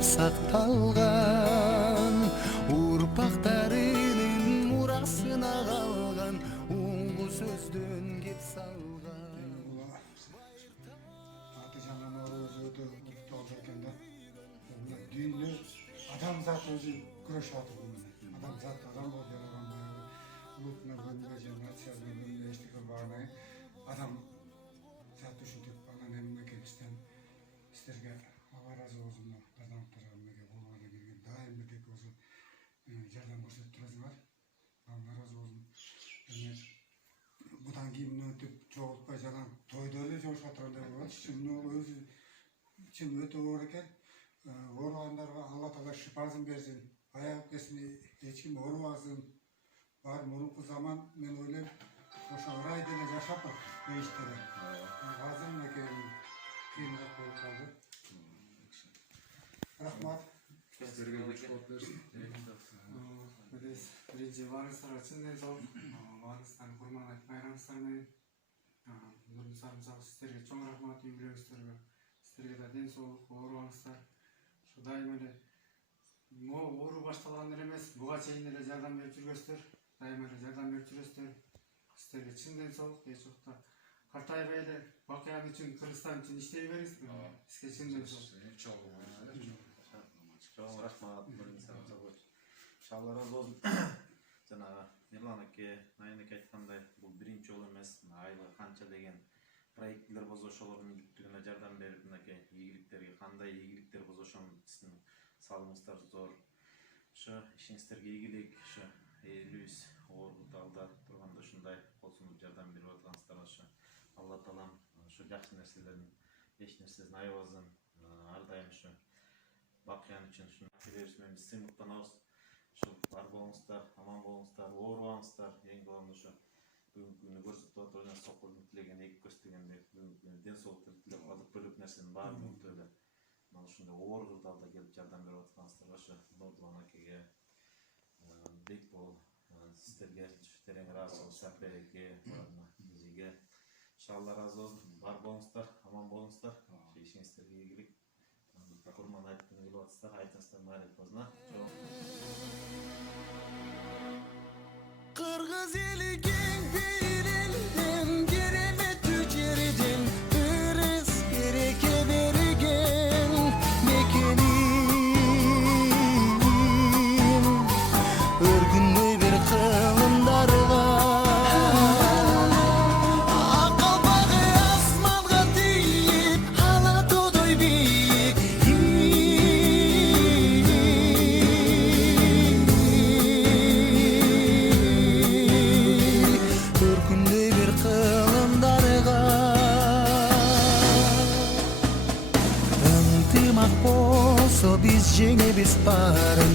көп сакталган, урпактарынын мурасына калган, уңгу сөздөн кеп салган. Аты жаман өзі ұлықталды екен да. Дүйіне адамзат өзі күреш аты бұны. Адамзат адам болып жаралған баяғы. Ұлтына бөлінбе же нациясына бөлінбе ештеңе бармай. Адам зат үшін тек анан мемлекеттен істерге Алла разы болсын. Азаматтарға болғаны келген дайым бітек осы жардам көрсетіп тұрасыңар. Алла разы болсын. Бұдан кейін өтіп жоғалтпай жаңа тойда эле жошуп атыргандай болот. Чын өтө оор экен. Оорубагандарға Алла Таала шипасын берсин. Аяк кесин эч ким оорубасын. Бар мурунку заман мен ойлойм ошо ырай деле жашап дейишти. Азыр мынакей кыйыныраак болуп калды. Рахмат. Биринчи баарыңыздарга чын ден соолук. Баарыңыздардын курмандуу байрамыңыздар менен нурлуу сарымсак сиздерге чоң рахмат, үй бүлөңүздөргө. Сиздерге да ден соолук, оорубаңыздар. Ушу дайыма эле оору башталган эле эмес, буга чейин эле жардам берип жүргөзсүздөр. Дайыма эле жардам берип жүрөсүздөр. Сиздерге чын ден соолук, эч убакта картайбай эле Бакыян үчүн, Кыргызстан үчүн иштей бериңиз. Сизге чын ден соолук. Чоң рахмат, Алла разы болсун. Жанагы Ерлан аке, Найын аке айткандай, бул биринчи жолу эмес, айла канча деген проекттер болсо ошолордун бүттүгүнө жардам берип, мынакей ийгиликтерге кандай ийгиликтер болсо ошонун сиздин салымыңыздар зор. Ошо ишиңиздерге ийгилик, ошо элибиз оор далда турганда ушундай кол сунуп жардам берип аткансыздарга ошо Алла Таалам ошо жакшы нерселердин эч нерсесин аябасын, ар дайым ошо Бакыян үчүн ушуну беребиз менен биз сыймыктанабыз. Ошо бар болуңуздар, аман болуңуздар, оорубаңыздар. Эң колондо ошо бүгүнкү күнү көрсөтүп атат, соколдун тилеген эки көз дегендей, бүгүнкү күнү ден соолукту тилеп азык түлүк нерсенин баарын уктуп эле мына ушундай оор кырдаалда келип жардам берип аткансыздарга ошо Нурдулан акеге, Бекбол, сиздерге терең ыраазы болуп, Сапер эке, бизге Алла разы болсун. Бар болуңуздар, аман болуңуздар. Ишиңиздерге ийгилик. Курман айт күнү келип атсыздар, айтыңыздар маариф болсун. Кыргыз эли кең пейилден, кереметтүү жерден ырыс береке берген мекеним. Өргүндөй бир кылымдарга, ак калпагы асманга тийип, ала тоодой бийик. Өргүндөй бир кылымдарга ынтымак болсо биз жеңебиз баарын.